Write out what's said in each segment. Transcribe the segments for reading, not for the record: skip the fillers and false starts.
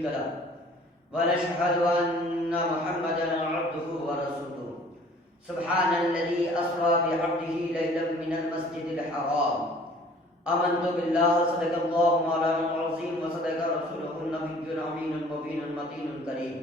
شريك له ونشهد أن محمدا عبده ورسوله سبحان الذي أسرى بعبده ليلا من المسجد الحرام آمنت بالله صدق الله مولانا العظيم وصدق رسوله النبي الأمين المبين المتين الكريم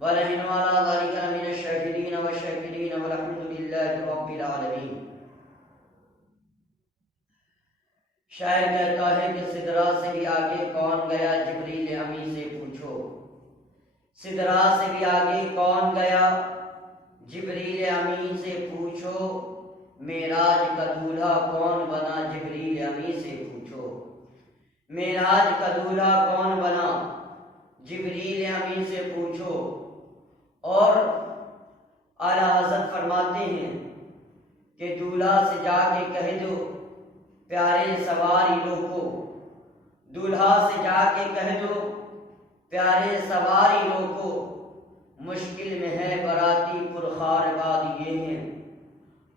ونحن على ذلك من الشاهدين والشاكرين والحمد لله رب العالمين. شاعر کہتا ہے کہ سدرا سے بھی آگے کون گیا جبریل امی سے پوچھو. سدرا سے بھی آگے کون گیا جبریل امی سے پوچھو. معراج کا دولہا کون بنا جبریل امی سے پوچھو. معراج کا دولہا کون بنا جبریل امی سے پوچھو. اور اعلیٰ حضرت فرماتے ہیں کہ دولہا سے جا کے کہہ دو پیارے سواریوں کو. دولہا سے جا کے کہہ دو پیارے سواریوں کو مشکل میں ہے براتی پرخار باد یہ ہیں.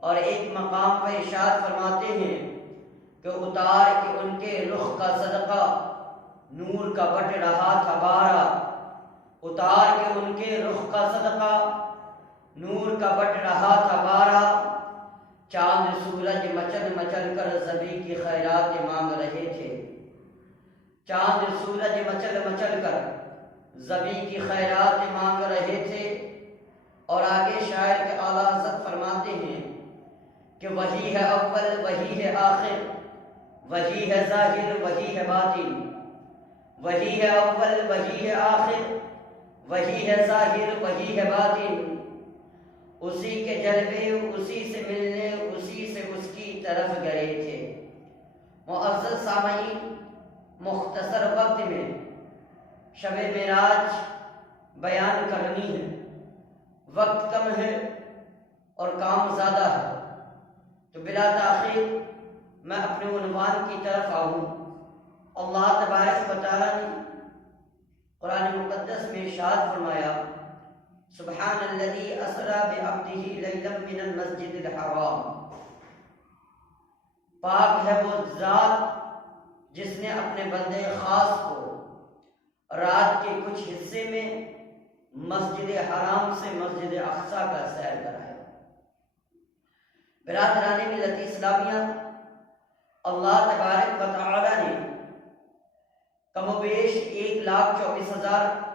اور ایک مقام پر ارشاد فرماتے ہیں کہ اتار کے ان کے رخ کا صدقہ نور کا بٹ رہا تھا بارہ. اتار کے ان کے رخ کا صدقہ نور کا بٹ رہا تھا بارہ. چاند سورج مچل مچل کر زبی کی خیرات مانگ رہے تھے. چاند سورج مچل مچل کر زبی کی خیرات مانگ رہے تھے. اور آگے شاعر کے اعلیٰ حضرت فرماتے ہیں کہ وہی ہے اول وہی ہے آخر وہی ہے ظاہر وہی ہے باطن. وہی ہے اول وہی ہے آخر وہی ہے ظاہر وہی ہے باطن. اسی کے جلوے اسی سے ملنے اسی سے اس کی طرف گئے تھے. معزز سامعین، مختصر وقت میں شب معراج بیان کرنی ہے. وقت کم ہے اور کام زیادہ ہے، تو بلا تاخیر میں اپنے عنوان کی طرف آؤں. اللہ تبارک و تعالیٰ نے قرآن مقدس میں ارشاد فرمایا سبحان الذی اسری بعبدہ لیلا من المسجد الحرام. پاک ہے وہ ذات جس نے اپنے بندے خاص کو رات کے کچھ حصے میں مسجد حرام سے مسجد اقصی کا سیر کرایا. برادران ملت اسلامیہ، اللہ تبارک و تعالی نے کم و بیش 1,24,000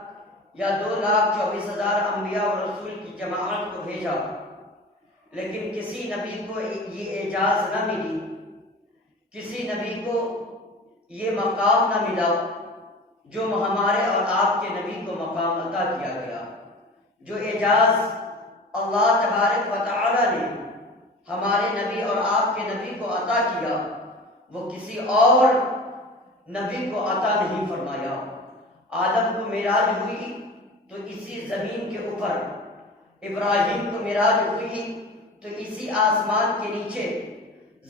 یا 2,24,000 انبیاء اور رسول کی جماعت کو بھیجا، لیکن کسی نبی کو یہ اعجاز نہ ملی، کسی نبی کو یہ مقام نہ ملا جو ہمارے اور آپ کے نبی کو مقام عطا کیا گیا. جو اعجاز اللہ تبارک و تعالی نے ہمارے نبی اور آپ کے نبی کو عطا کیا وہ کسی اور نبی کو عطا نہیں فرمایا. آدم کو معراج ہوئی تو اسی زمین کے اوپر، ابراہیم کو معراج ہوئی تو اسی آسمان کے نیچے،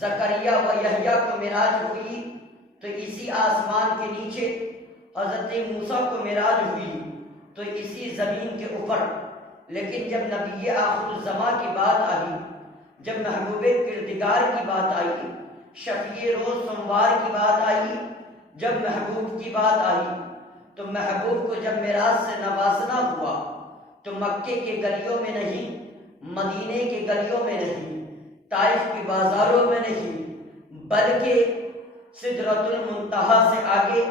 زکریا و یحییٰ کو معراج ہوئی تو اسی آسمان کے نیچے، حضرت موسیٰ کو معراج ہوئی تو اسی زمین کے اوپر. لیکن جب نبی آخر الزماں کی بات آئی، جب محبوب کردگار کی بات آئی، شفیع روز سوموار کی بات آئی، جب محبوب کی بات آئی تو محبوب کو جب معراج سے نوازنا ہوا تو مکے کے گلیوں میں نہیں، مدینے کے گلیوں میں نہیں، طائف کے بازاروں میں نہیں، بلکہ سدرۃ المنتہا سے آگے،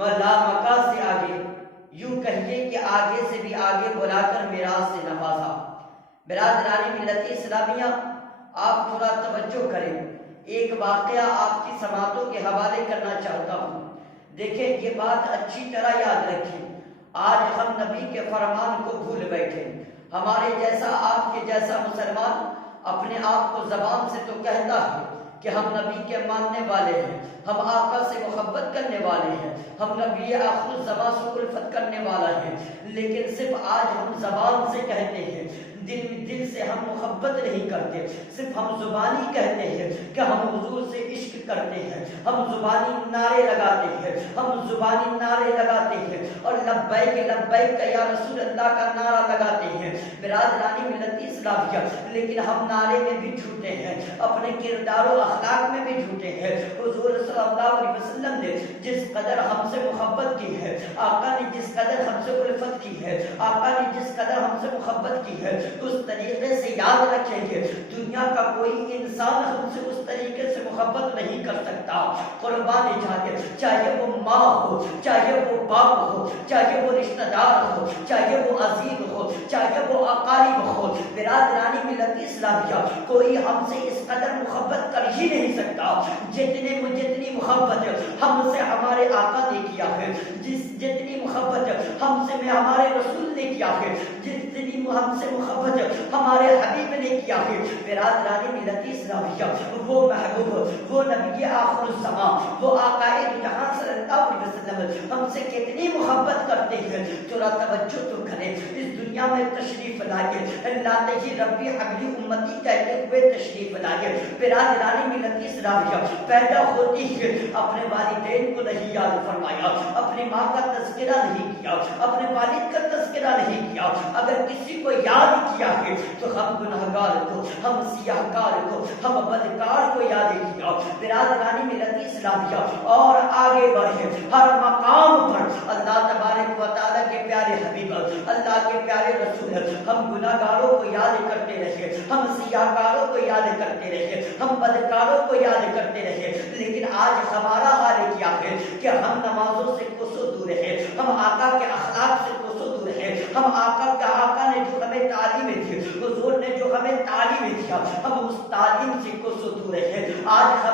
ملامکہ سے آگے، یوں کہیے کہ آگے سے بھی آگے بلا کر معراج سے نوازا. برادران ملت اسلامیہ، آپ تھوڑا توجہ کریں. ایک واقعہ آپ کی سماعتوں کے حوالے کرنا چاہتا ہوں. دیکھیں یہ بات اچھی طرح یاد رکھیں. آج ہم نبی کے فرمان کو بھول بیٹھے. ہمارے جیسا، آپ کے جیسا مسلمان اپنے آپ کو زبان سے تو کہتا ہے کہ ہم نبی کے ماننے والے ہیں، ہم آقا سے محبت کرنے والے ہیں، ہم نبی آخر الزماں سے الفت کرنے والا ہیں، لیکن صرف آج ہم زبان سے کہتے ہیں دل سے ہم محبت نہیں کرتے، صرف ہم زبانی کہتے ہیں کہ ہم حضور سے عشق کرتے ہیں، ہم زبانی نعرے لگاتے ہیں، ہم زبانی نعرے لگاتے ہیں اور لبیک لبیک یا رسول اللہ کا نعرہ لگاتے ہیں برادرانی ملت اسلامیہ، لیکن ہم نعرے میں بھی جھوٹے ہیں، اپنے کردار و اخلاق میں بھی جھوٹے ہیں۔ حضور صلی اللہ علیہ وسلم نے جس قدر ہم سے محبت کی ہے، آقا نے جس قدر ہم سے الفت کی ہے، آقا نے جس قدر ہم سے محبت کی ہے، اس طریقے سے یاد رکھیں گے دنیا کا کوئی انسان ہم سے اس طریقے سے محبت نہیں کر سکتا۔ قربان جاتے، چاہے وہ ماں ہو، چاہے وہ باپ ہو، چاہے وہ رشتہ دار ہو، چاہے وہ عزیز ہو، چاہے وہ اقارب ہو، برادرانی ملت اسلامیہ کوئی ہم سے اس قدر محبت کر ہی نہیں سکتا جتنی محبت ہم سے ہمارے آقا نے کیا ہے، جتنی محبت ہم سے ہمارے رسول نے کیا ہے، جتنی ہم سے محبت ہمارے حبیب نے کیا ہے۔ برادرانی ملت اسلامیہ وہ محبوب، وہ نبی آخر الزمان، وہ آقا دو جہاں صلی اللہ علیہ وسلم ہم سے کتنی محبت کرتے ہیں، ذرا توجہ تو کریں۔ اس دنیا میں تشریف لائے، لاتے ہی ربی حبلی امتی کہتے ہوئے تشریف لائے۔ برادرانی ملت اسلامیہ پیدا ہوتی ہے اپنے والدین کو نہیں یاد فرمایا، اپنی ماں کا تذکرہ نہیں کیا، اپنے والد کا تذکرہ نہیں کیا۔ اگر کسی کو یاد کیا ہے تو ہم گنہگار کو، ہم سیاہکار کو، ہم بدکار کو یاد کیا۔ برادرانی ملت اسلامیہ اور آگے بڑھے، ہر مقام پر اللہ تبارک و تعالیٰ کے پیارے حبیب، اللہ کے پیارے رسول، ہم گنہگاروں کو یاد کرتے رہے، ہم سیاہکاروں کو یاد کرتے رہے، ہم بدکاروں کو یاد کرتے رہے، لیکن آج ہمارا حال کیا ہے کہ ہم نمازوں سے کوسوں دور ہیں، ہم آقا کے اخلاق سے کوسوں دور ہیں، ہم آقا نے جو ہمیں تعلیم دی، حضور نے جو ہمیں تعلیم دیا، ہم اس تعلیم سے کوسوں دور ہیں۔ آج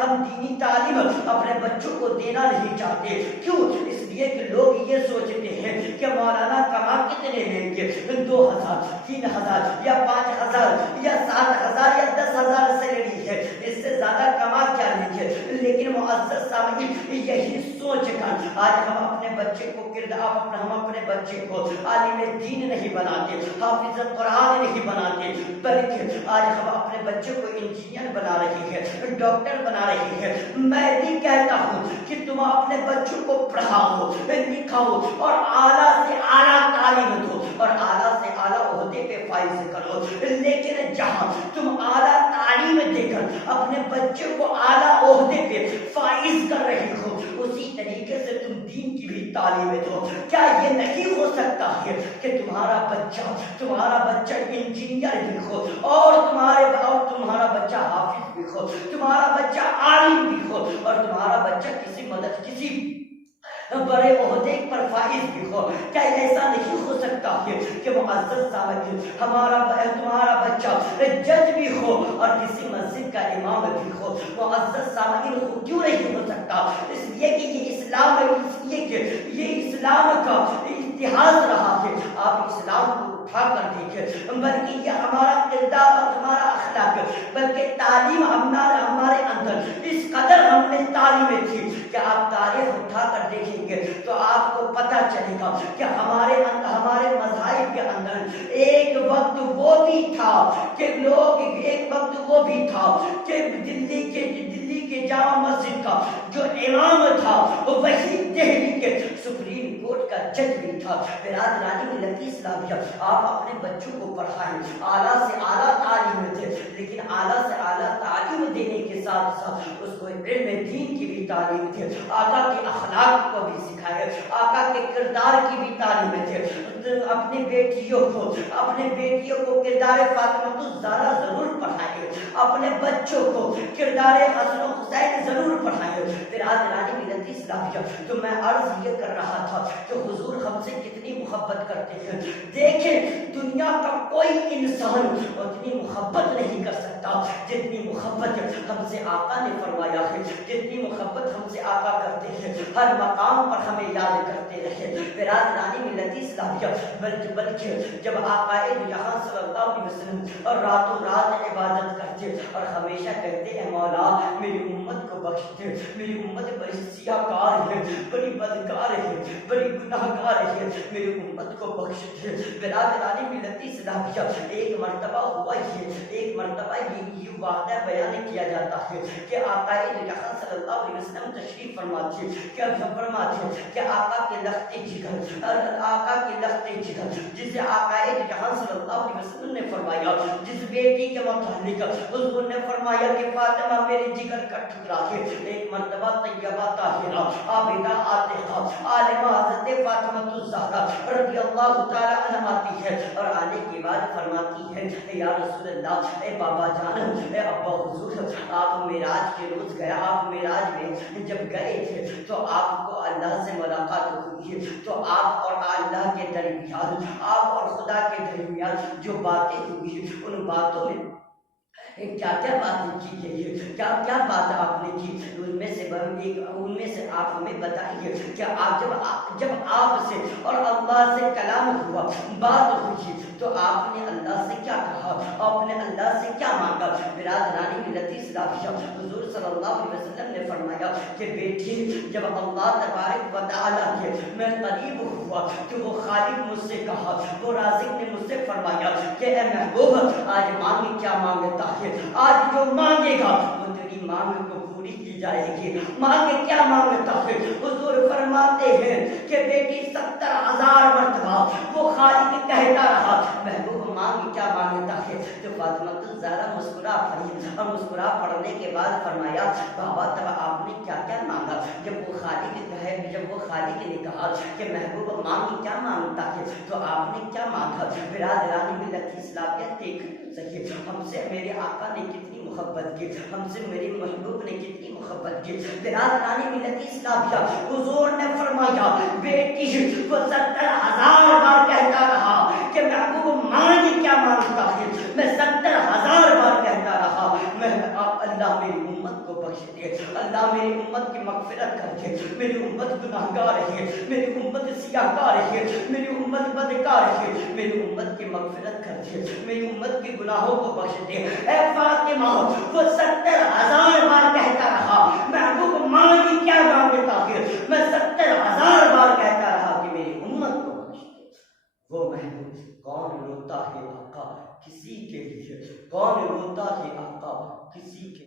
ہم دینی تعلیم اپنے بچوں کو دینا نہیں چاہتے، کیوں؟ اس لیے کہ لوگ یہ سوچتے ہیں کہ مولانا کما کتنے لیں گے، 2000 3000 یا 5000 یا 7000 یا 10,000 سیلری ہے، اس سے زیادہ کما کیا لیں گے؟ لیکن معزز سامعین یہی سوچ کر آج ہم اپنے بچے کو ہم اپنے بچے کو عالم دین نہیں بناتے، حافظ قرآن نہیں بناتے، بلکہ آج ہم اپنے بچے کو انجینئر بنا رہے ہیں، ڈاکٹر بنا رہے ہیں۔ میں بھی کہتا ہوں کہ تم اپنے بچوں کو پڑھاؤ، لکھاؤ اور اعلیٰ سے اعلیٰ تعلیم دو اور اعلیٰ سے اعلیٰ عہدے پہ فائز کرو، لیکن جہاں تم اعلیٰ تعلیم دے کر اپنے بچے کو اعلیٰ عہدے پہ فائز کر رہے ہو، اسی طریقے سے تم دین کی بھی تعلیم دو۔ کیا یہ نہیں ہو سکتا ہے کہ تمہارا بچہ انجینئر بھی ہو اور تمہارا بچہ حافظ بھی ہو، تمہارا بچہ عالم بھی ہو اور تمہارا بچہ کسی بڑے عہدے پر فائز بھی ہو؟ کیا ایسا نہیں ہو سکتا ہے کہ معزز سامعین تمہارا بچہ جج بھی ہو اور کسی مسجد کا امام بھی ہو؟ معزز سامعین کیوں نہیں ہو سکتا؟ اس لیے کہ یہ اسلام ہے، اس لیے کہ یہ اسلام کا اتحاد رہا ہے۔ آپ اسلام کو اٹھا کر دیکھیں، بلکہ یہ ہمارا کردار اور ہمارا اخلاق، بلکہ تعلیم ہمارے اندر اس قدر ہم نے تعلیم تھی کہ آپ تاریخ اٹھا کر دیکھیں گے تو آپ کو پتہ چلے گا کہ ہمارے مذاہب کے اندر ایک وقت وہ بھی تھا کہ دلی کے جامع مسجد کا جو امام تھا وہی دہلی کے سپریم کورٹ کا جج بھی تھا۔ برادرانی ملت اسلامیہ آپ اپنے بچوں کو پڑھائیں، اعلیٰ سے اعلیٰ تعلیم دیں، لیکن اعلیٰ سے اعلیٰ تعلیم دینے کے ساتھ ساتھ اس کو علم دین کی بھی تعلیم دیں، آقا کے اخلاق کو بھی سکھائے، آقا کے کردار کی بھی تعلیم دیں۔ اپنی بیٹیوں کو کردار فاطمہ الزہرا ضرور پڑھائے، اپنے بچوں کو کردار حسن و حسین ضرور پڑھائے۔ برادرانی ملت اسلامیہ تو میں عرض یہ کر رہا تھا کہ حضور ہم سے کتنی محبت کرتے ہیں۔ دیکھیں دنیا کا کوئی انسان اتنی محبت نہیں کر سکتا جتنی محبت ہم سے آقا نے فرمایا ہے، جتنی محبت ہم سے آقا کرتے ہیں، ہر مقام پر ہمیں یاد کرتے رہے۔ برادرانی ملت اسلامیہ، بلکہ جب آقا جہاں صلی اللہ علیہ وسلم اور راتوں رات عبادت کرتے اور ہمیشہ کہتے ہیں مولا میری امت کو بخش دے، میری امت بڑی سیاہ کار ہے، بڑی بدکار ہے، بڑی گناہ گار ہے، میری امت کو بخش دے۔ برادرانی ملت اسلامیہ، ایک مرتبہ ہوا ایک مرتبہ یہ واقعہ بیان کیا جاتا ہے کہ آقا جہاں صلی اللہ علیہ وسلم تشریف فرماتے کہ آقا کے لخت جگر، آقا کے لخت جگر جسے آقا جہاں صلی اللہ علیہ وسلم نے فرمایا، جس بیٹی کے متعلق حضور نے فرمایا کہ فاطمہ میرے جگر کا ٹکڑا ہے، ایک مرتبہ طیبہ طاہرہ عابدہ عاتقہ عالمہ حضرت فاطمہ الزہرا رضی اللہ تعالی عنہا آتی ہے اور آنے کے بعد فرماتی ہے یا رسول اللہ، اے بابا جان، اے ابا حضور، آپ معراج کے روز گیا، آپ معراج میں جب گئے تھے تو آپ کو اللہ سے ملاقات ہوئی ہے، تو آپ اور اللہ کے درمیان، آپ اور خدا کے درمیان جو باتیں ہوئی ہیں ان باتوں میں کیا کیا باتیں کی گئی ہے، کیا کیا بات آپ نے کی، ان میں سے آپ ہمیں بتائیے کہ جب آپ سے اور اللہ سے کلام ہوا، بات ہوئی، تو آپ نے اللہ سے کیا کہا، آپ نے اللہ سے کیا مانگا۔ برادرانی ملت اسلامیہ، حضور صلی اللہ علیہ وسلم نے فرمایا کہ بیٹی جب اللہ تبارک و تعالیٰ کے میں قریب ہوا کہ وہ خالق مجھ سے کہا، وہ رازق نے مجھ سے فرمایا کہ اے محبوب آج مانگے کیا مانگتا ہے، آج جو مانگے گا وہ تیری مانگ کو پوری کی جائے گی، مانگے کیا مانگتا ہے۔ حضور فرماتے ہیں کہ بیٹی 70,000 مرتبہ وہ خالق کہتا رہا محبوب مانگ کیا مانگتا ہے، تو فاطمہ الزہرا مسکرا پڑی اور مسکرا پڑنے کے بعد فرمایا بابا تب آپ نے کیا کیا مانگا، جب وہ خالق نے کہا کہ محبوب مانگ کیا مانگتا ہے تو آپ نے کیا مانگا۔ برادرانی ملت اسلامیہ دیکھ سکے ہم سے میرے آقا نے کتنی محبت کی، ہم سے میرے محبوب نے کتنی محبت کی۔ برادرانی ملت اسلامیہ، حضور نے فرمایا بیٹی وہ 70,000 بار کہتا رہا کہ محبوب مانگ کیا مانگتا ہے، میں 70,000 بار کہتا رہا میں اللہ میری امت کو بخش دے، اللہ میری امت کی مغفرت کر دے، میری امت گناہگار ہے، میری امت سیاہکار ہے، میری امت بدکار ہے، میری امت کی مغفرت کر دے، میری امت کے گناہوں کو بخش دے۔ اے فاطمہ وہ 70,000 بار کہتا رہا محبوب مانگی کیا مانگتا ہے، میں 70,000 بار کہتا رہا کہ میری امت کو بخش دے۔ وہ محبوب کون روتا ہے آقا کسی کے لیے، کون روتا ہے آقا کسی کے